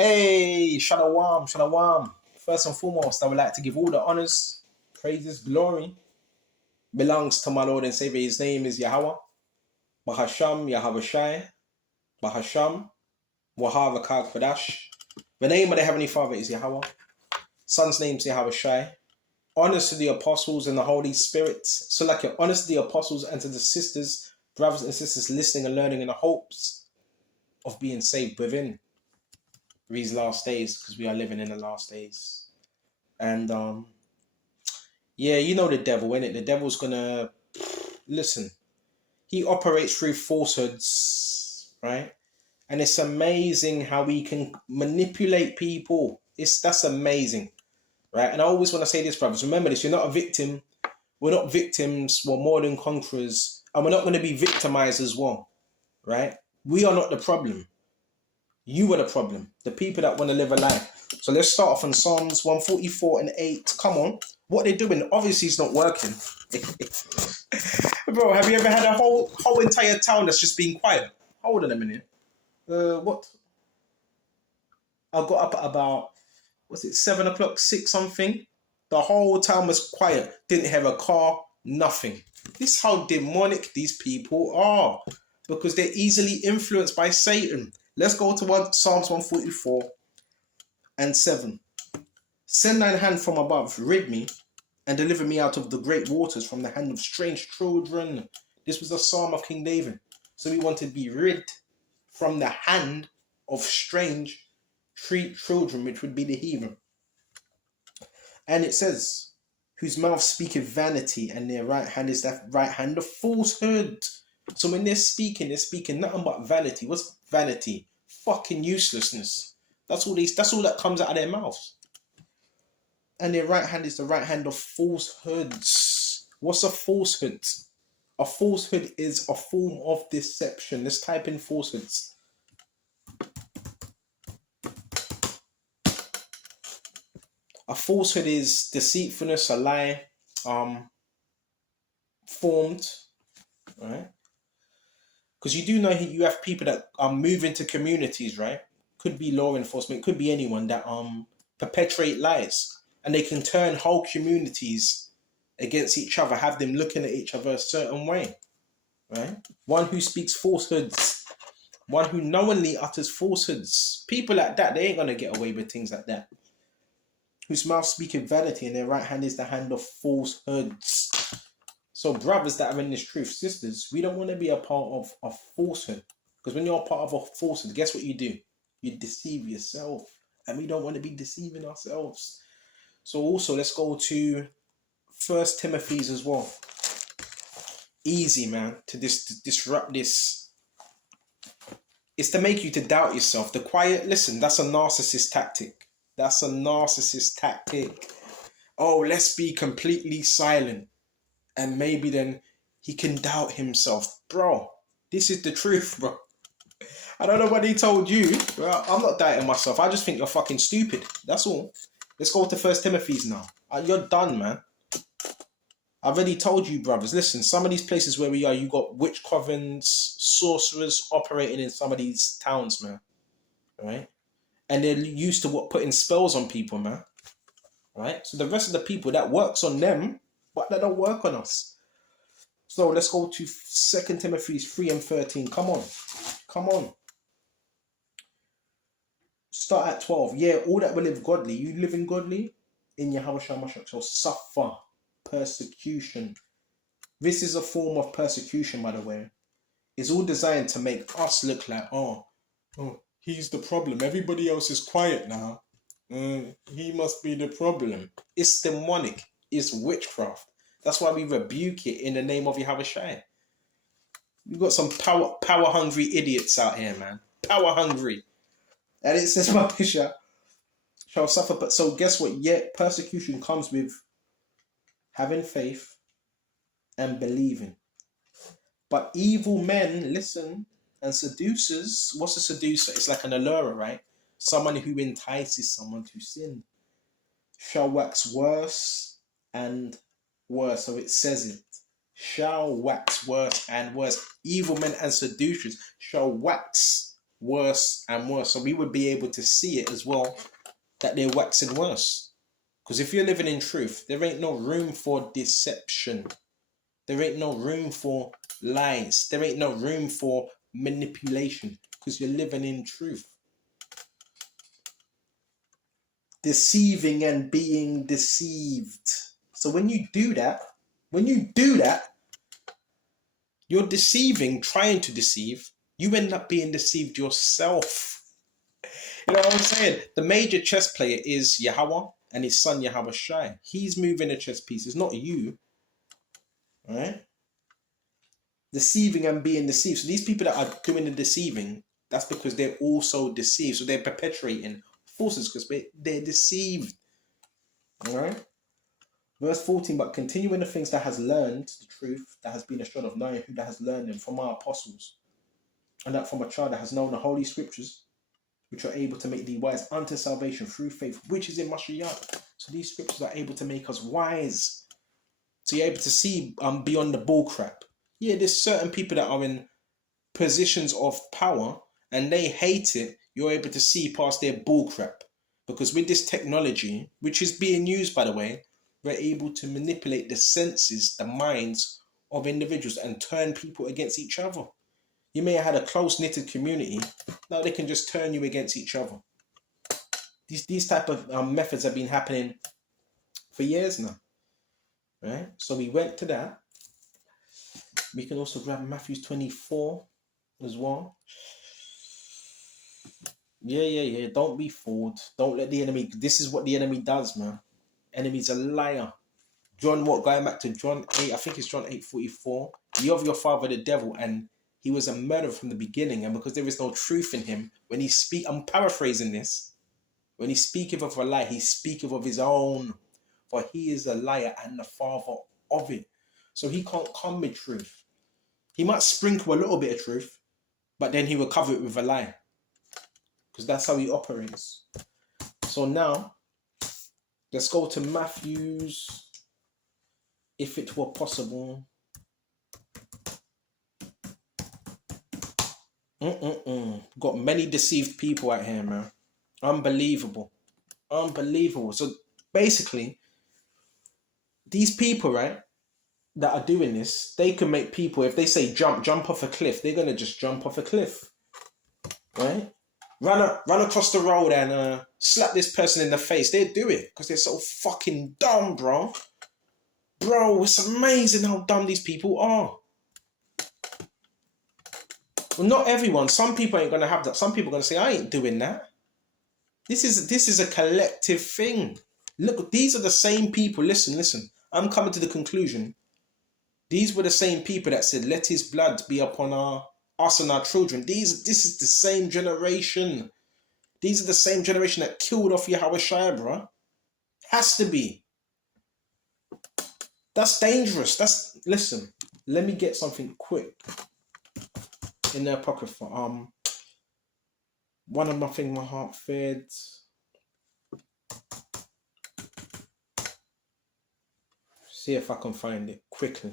Hey, Shalom, Shalom. First and foremost, I would like to give all the honors, praises, glory belongs to my Lord and Savior. His name is Yahweh, Bahasham, Yahweh Shai, Bahasham, Wahava Kodash. The name of the Heavenly Father is Yahweh. Son's name is Yahweh Shai. Honors to the apostles and the Holy Spirit. So like your honors to the apostles and to the sisters, brothers and sisters listening and learning in the hopes of being saved within these last days, because we are living in the last days. And yeah, you know the devil, innit? The devil's gonna listen. He operates through falsehoods, right? And it's amazing how he can manipulate people. That's amazing, right? And I always want to say this, brothers. Remember this: you're not a victim. We're not victims. We're more than conquerors, and we're not going to be victimized as well, right? We are not the problem. You are the problem. The people that want to live a life. So let's start off on Psalms 144 and 8. Come on. What they're doing obviously is not working. Bro, have you ever had a whole entire town that's just been quiet? Hold on a minute. What? I got up at about, was it 7 o'clock, 6 something? The whole town was quiet. Didn't have a car, nothing. This is how demonic these people are. Because they're easily influenced by Satan. Let's go to Psalms 144 and 7. Send thine hand from above, rid me, and deliver me out of the great waters, from the hand of strange children. This was a psalm of King David. So we want to be rid from the hand of strange children, which would be the heathen. And it says, whose mouth speaketh vanity, and their right hand is that right hand of falsehood. So when they're speaking nothing but vanity. What's vanity? Fucking uselessness. That's all that comes out of their mouths. And their right hand is the right hand of falsehoods. What's a falsehood? A falsehood is a form of deception. Let's type in falsehoods. A falsehood is deceitfulness, a lie, formed, right? Because you do know you have people that move into communities, right? Could be law enforcement, could be anyone that perpetuate lies, and they can turn whole communities against each other, have them looking at each other a certain way, right? One who speaks falsehoods, one who knowingly utters falsehoods. People like that, they ain't gonna get away with things like that. Whose mouth speaketh vanity, and their right hand is the hand of falsehoods. So brothers that are in this truth, sisters, we don't want to be a part of a falsehood. Because when you're a part of a falsehood, guess what you do? You deceive yourself. And we don't want to be deceiving ourselves. So also, let's go to 1 Timothy's as well. Easy, man, to disrupt this. It's to make you to doubt yourself. The quiet, listen, that's a narcissist tactic. That's a narcissist tactic. Oh, let's be completely silent. And maybe then he can doubt himself. Bro, this is the truth, bro. I don't know what he told you. Well, I'm not doubting myself. I just think you're fucking stupid. That's all. Let's go to 1 Timothy's now. You're done, man. I've already told you, brothers. Listen, some of these places where we are, you got witch covens, sorcerers operating in some of these towns, man. Right? And they're used to putting spells on people, man. Right? So the rest of the people, that works on them, but that don't work on us. So let's go to 2 Timothy 3 and 13. Come on. Start at 12. Yeah, all that will live godly. You living godly in Yahweh Shemashach shall suffer persecution. This is a form of persecution, by the way. It's all designed to make us look like, oh, he's the problem. Everybody else is quiet now. He must be the problem. It's demonic. It's witchcraft. That's why we rebuke it in the name of Yahweh Shai. We've got some power hungry idiots out here, man. Power hungry. And it says, Mahisha shall suffer. But so guess what? Yet persecution comes with having faith and believing. But evil men, listen, and seducers. What's a seducer? It's like an allurer, right? Someone who entices someone to sin. Shall wax worse and worse. So it says it. Shall wax worse and worse. Evil men and seducers shall wax worse and worse. So we would be able to see it as well, that they're waxing worse. Because if you're living in truth, there ain't no room for deception. There ain't no room for lies. There ain't no room for manipulation, because you're living in truth. Deceiving and being deceived. So when you do that, you're deceiving, trying to deceive. You end up being deceived yourself. You know what I'm saying? The major chess player is Yahweh and his son Yahweh Shai. He's moving the chess pieces, not you. Right? Deceiving and being deceived. So these people that are doing the deceiving, that's because they're also deceived. So they're perpetuating forces because they're deceived. Alright? Verse 14, but continuing the things that has learned the truth, that has been assured of, knowing who that has learned them from our apostles, and that from a child that has known the holy scriptures, which are able to make thee wise unto salvation through faith, which is in Mashiach. So these scriptures are able to make us wise. So you're able to see beyond the bull crap. Yeah, there's certain people that are in positions of power and they hate it. You're able to see past their bull crap. Because with this technology, which is being used, by the way, we're able to manipulate the senses, the minds of individuals and turn people against each other. You may have had a close-knitted community. Now they can just turn you against each other. These type of methods have been happening for years now. Right? So we went to that. We can also grab Matthew 24 as well. Yeah. Don't be fooled. Don't let the enemy... This is what the enemy does, man. Enemy's a liar. John, going back to John 8, I think it's John 8:44. Ye of your father the devil, and he was a murderer from the beginning, and because there is no truth in him, when he speak, I'm paraphrasing this, when he speaketh of a lie, he speaketh of his own, for he is a liar and the father of it. So he can't come with truth. He might sprinkle a little bit of truth, but then he will cover it with a lie, because that's how he operates. So now, let's go to Matthew's, if it were possible. Got many deceived people out here, man. Unbelievable. So basically, these people, right, that are doing this, they can make people, if they say jump off a cliff, they're going to just jump off a cliff. Right? Run across the road and slap this person in the face. They do it because they're so fucking dumb, bro. Bro, it's amazing how dumb these people are. Well, not everyone. Some people ain't going to have that. Some people are going to say, I ain't doing that. This is a collective thing. Look, these are the same people. Listen. I'm coming to the conclusion. These were the same people that said, let his blood be upon us and our children. This is the same generation. These are the same generation that killed off Yahweh Shai, bro. Has to be. That's dangerous. Listen, let me get something quick in the Apocrypha. One of my things my heart fed. See if I can find it quickly.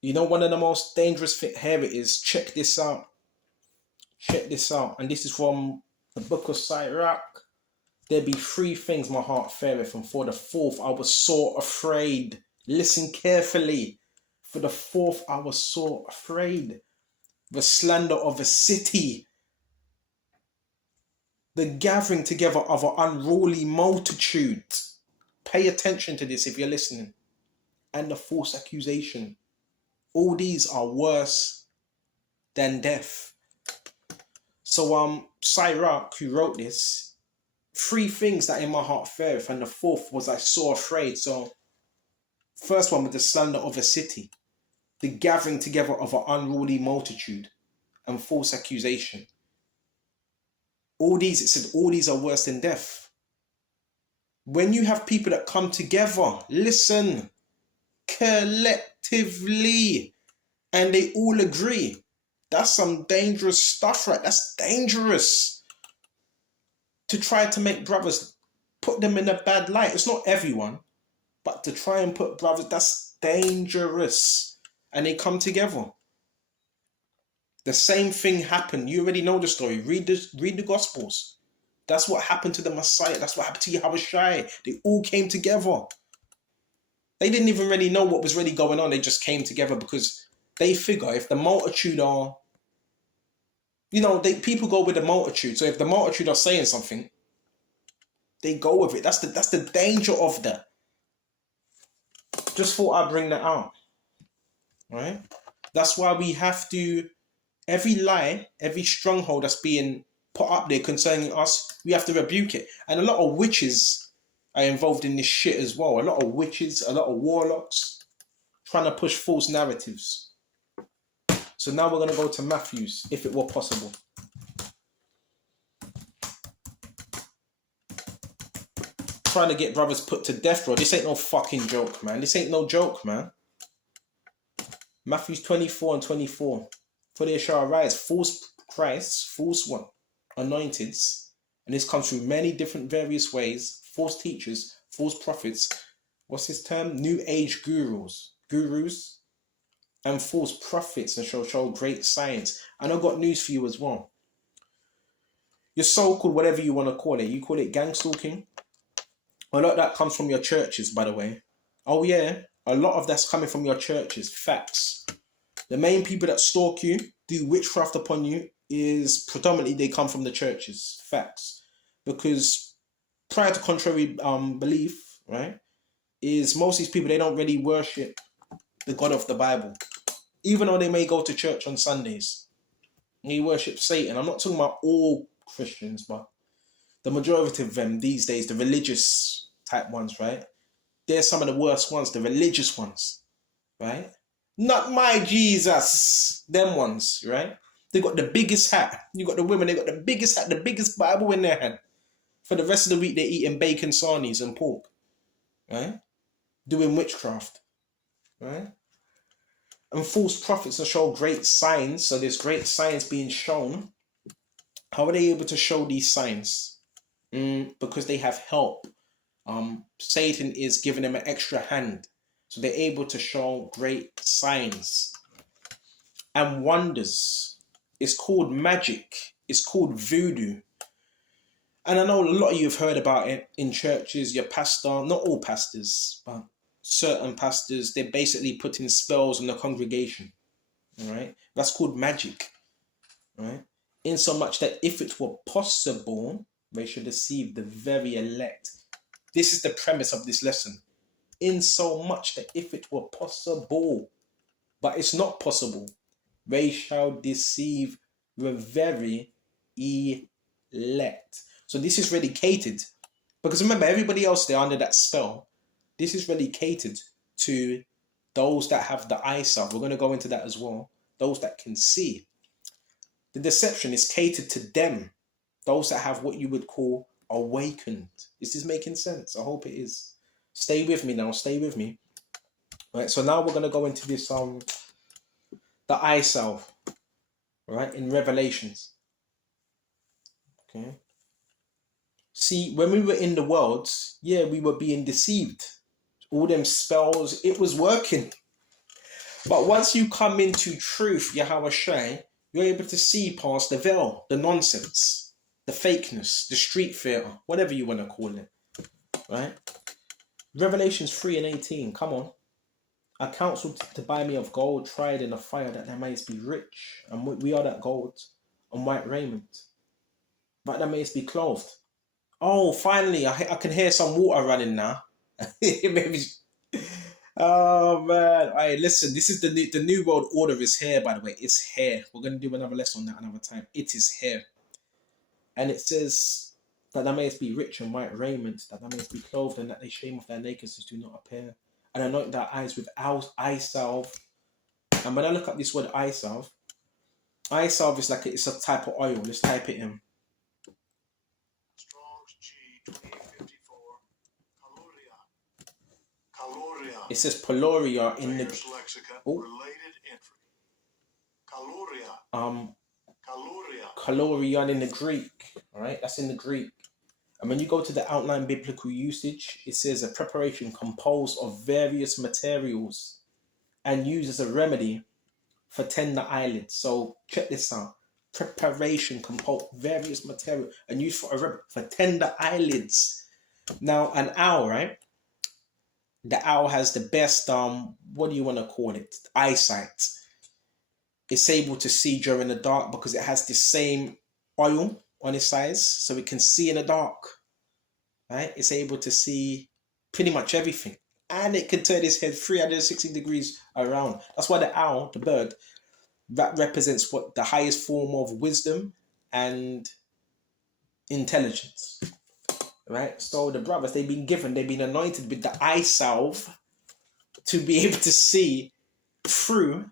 You know, one of the most dangerous things here it is. Check this out. And this is from the book of Sirach. There be 3 things my heart feareth, and for the 4th I was sore afraid. Listen carefully. For the 4th I was sore afraid. The slander of a city. The gathering together of an unruly multitude. Pay attention to this if you're listening. And the false accusation. All these are worse than death. So Sirach, who wrote this, 3 things that in my heart feareth, and the 4th was I sore afraid. So first one was the slander of a city, the gathering together of an unruly multitude, and false accusation. All these are worse than death. When you have people that come together, listen, collectively, and they all agree, that's some dangerous stuff, right? That's dangerous. To try to make brothers, put them in a bad light. It's not everyone. But to try and put brothers, that's dangerous. And they come together. The same thing happened. You already know the story. Read the Gospels. That's what happened to the Messiah. That's what happened to Yahushua. They all came together. They didn't even really know what was really going on. They just came together because they figure if the multitude are, people go with the multitude. So if the multitude are saying something, they go with it. That's the danger of that. Just thought I'd bring that out. Right? That's why we have to, every lie, every stronghold that's being put up there concerning us, we have to rebuke it. And a lot of witches are involved in this shit as well. A lot of witches, a lot of warlocks trying to push false narratives. So now we're going to go to Matthew's, if it were possible. Trying to get brothers put to death, bro. This ain't no fucking joke, man. This ain't no joke, man. Matthew 24 and 24. For there shall arise false Christs, false one, anointeds, and this comes through many different various ways, false teachers, false prophets, what's his term? New age gurus, and false prophets, and shall show great signs. And I've got news for you as well. Your so-called, whatever you want to call it, you call it gang stalking. A lot of that comes from your churches, by the way. Oh yeah, a lot of that's coming from your churches. Facts. The main people that stalk you, do witchcraft upon you, is predominantly they come from the churches. Facts. Because prior to contrary belief, right, is most of these people, they don't really worship the God of the Bible. Even though they may go to church on Sundays. They worship Satan. I'm not talking about all Christians, but the majority of them these days, the religious type ones, right? They're some of the worst ones, the religious ones, right? Not my Jesus, them ones, right? They got the biggest hat. You got the women, they got the biggest hat, the biggest Bible in their hand. For the rest of the week, they're eating bacon, sarnies, and pork, right? Doing witchcraft, right? And false prophets will show great signs. So there's great signs being shown. How are they able to show these signs? Because they have help. Satan is giving them an extra hand. So they're able to show great signs and wonders. It's called magic. It's called voodoo. And I know a lot of you have heard about it in churches. Your pastor, not all pastors, but certain pastors, they're basically putting spells on the congregation. All right? That's called magic. Right? In so much that if it were possible, they should deceive the very elect. This is the premise of this lesson. In so much that if it were possible, but it's not possible, they shall deceive the very elect. So this is really catered. Because remember, everybody else, they're under that spell. This is really catered to those that have the eyesight. We're going to go into that as well. Those that can see. The deception is catered to them. Those that have what you would call awakened. Is this making sense? I hope it is. Stay with me now. Stay with me. All right. So now we're going to go into this, the eye salve. Right. In Revelations. Okay. See, when we were in the world, yeah, we were being deceived. All them spells, it was working. But once you come into truth, Yahweh Shai, you're able to see past the veil, the nonsense, the fakeness, the street theatre, whatever you want to call it. Right? Revelations 3 and 18, come on. I counseled to buy me of gold tried in a fire that thou mayest be rich, and we are that gold, and white raiment, but thou mayest be clothed. Oh, finally, I can hear some water running now. Maybe. Oh man! All right, listen. This is the new world order is here. By the way, it's here. We're gonna do another lesson on that another time. It is here, and it says that thou mayest be rich in white raiment, that thou mayest be clothed, and that they shame of their nakedness do not appear, and anoint thy eyes with eye salve. And when I look up this word eye salve is like it's a type of oil. Let's type it in. Strong's G2854. Caloria. It says Poloria in the Lexica, related entry. Caloria. Kalorion in the Greek. All right, that's in the Greek. And when you go to the outline biblical usage, it says a preparation composed of various materials and used as a remedy for tender eyelids. So check this out. Preparation composed various material and used for tender eyelids. Now an owl, right? The owl has the best what do you want to call it? Eyesight. It's able to see during the dark because it has the same oil on its eyes, so it can see in the dark. Right? It's able to see pretty much everything. And it can turn its head 360 degrees around. That's why the owl, the bird, that represents what the highest form of wisdom and intelligence. Right? So the brothers, they've been anointed with the eye salve to be able to see through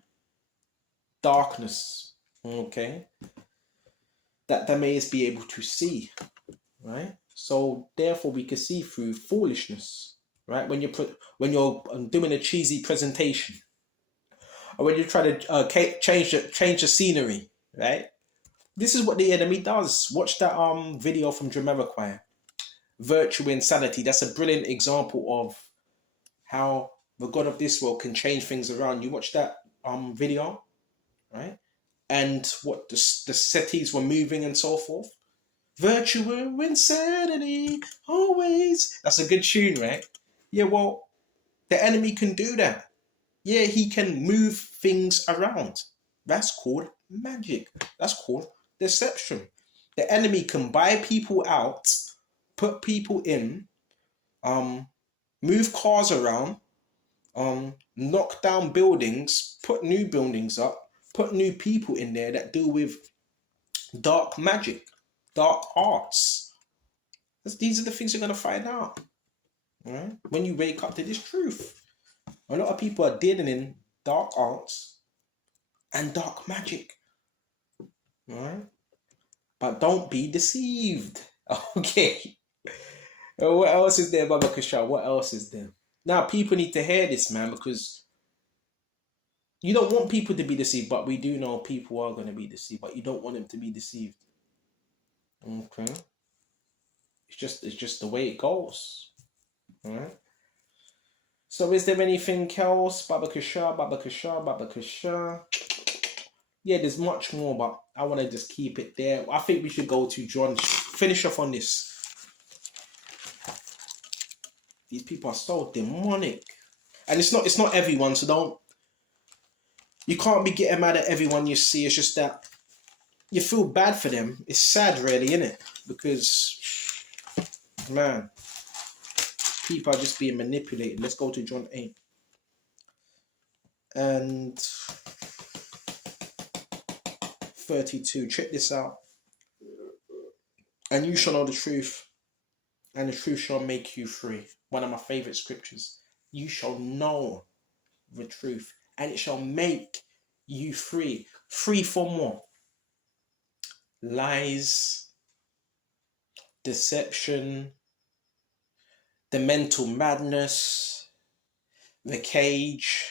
darkness. Okay? That they may be able to see. Right? So therefore we can see through foolishness. Right? When you're doing a cheesy presentation, or when you try to change the scenery, right? This is what the enemy does. Watch that video from Jamiroquai, Virtue Insanity. That's a brilliant example of how the God of this world can change things around. You watch that video, right? And what the settees were moving and so forth. Virtue Insanity, always. That's a good tune, right? Yeah, well, the enemy can do that. Yeah, he can move things around. That's called magic. That's called deception. The enemy can buy people out, put people in, move cars around, knock down buildings, put new buildings up, put new people in there that deal with dark magic, dark arts. These are the things you're going to find out, right? When you wake up to this truth. A lot of people are dealing in dark arts and dark magic, right? But don't be deceived, okay? What else is there, Baba Kasha? What else is there? Now, people need to hear this, man, because you don't want people to be deceived, but we do know people are going to be deceived, but you don't want them to be deceived, okay? It's just the way it goes, all right? So is there anything else? Baba Kasha, Baba Kasha, Baba Kasha. Yeah, there's much more, but I want to just keep it there. I think we should go to John. Finish off on this. These people are so demonic. And it's not everyone, so you can't be getting mad at everyone you see. It's just that you feel bad for them. It's sad, really, isn't it? Because, man, people are just being manipulated. Let's go to John 8. And 32. Check this out. And you shall know the truth, and the truth shall make you free. One of my favorite scriptures. You shall know the truth, and it shall make you free. Free from what? Lies, deception, the mental madness, the cage,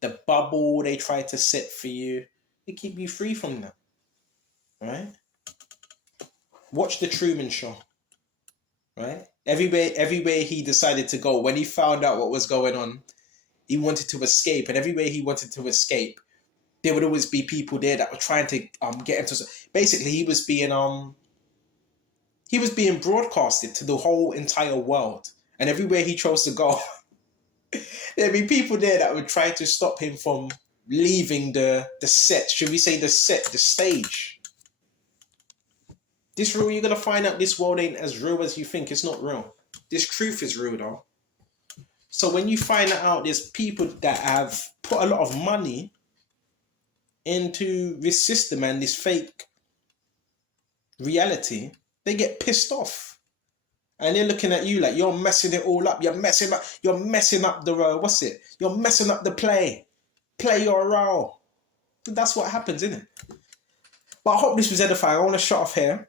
the bubble they try to set for you. They keep you free from that. Right? Watch the Truman Show. Right? Everywhere he decided to go, when he found out what was going on, he wanted to escape. And everywhere he wanted to escape, there would always be people there that were trying to get him to. Basically, he was being broadcasted to the whole entire world. And everywhere he chose to go, there'd be people there that would try to stop him from leaving the set. Should we say the set, the stage? This real, you're going to find out this world ain't as real as you think. It's not real. This truth is real, though. So when you find out there's people that have put a lot of money into this system and this fake reality, they get pissed off. And they're looking at you like you're messing it all up. You're messing up the, You're messing up the play. Play your role. That's what happens, isn't it? But I hope this was edifying. I want to shut off here.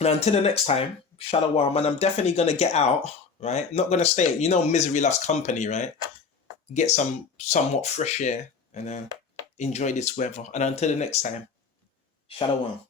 Now, until the next time, Shalom, and I'm definitely going to get out, right? I'm not going to stay. You know, misery loves company, right? Get somewhat fresh air and enjoy this weather. And until the next time, Shalom.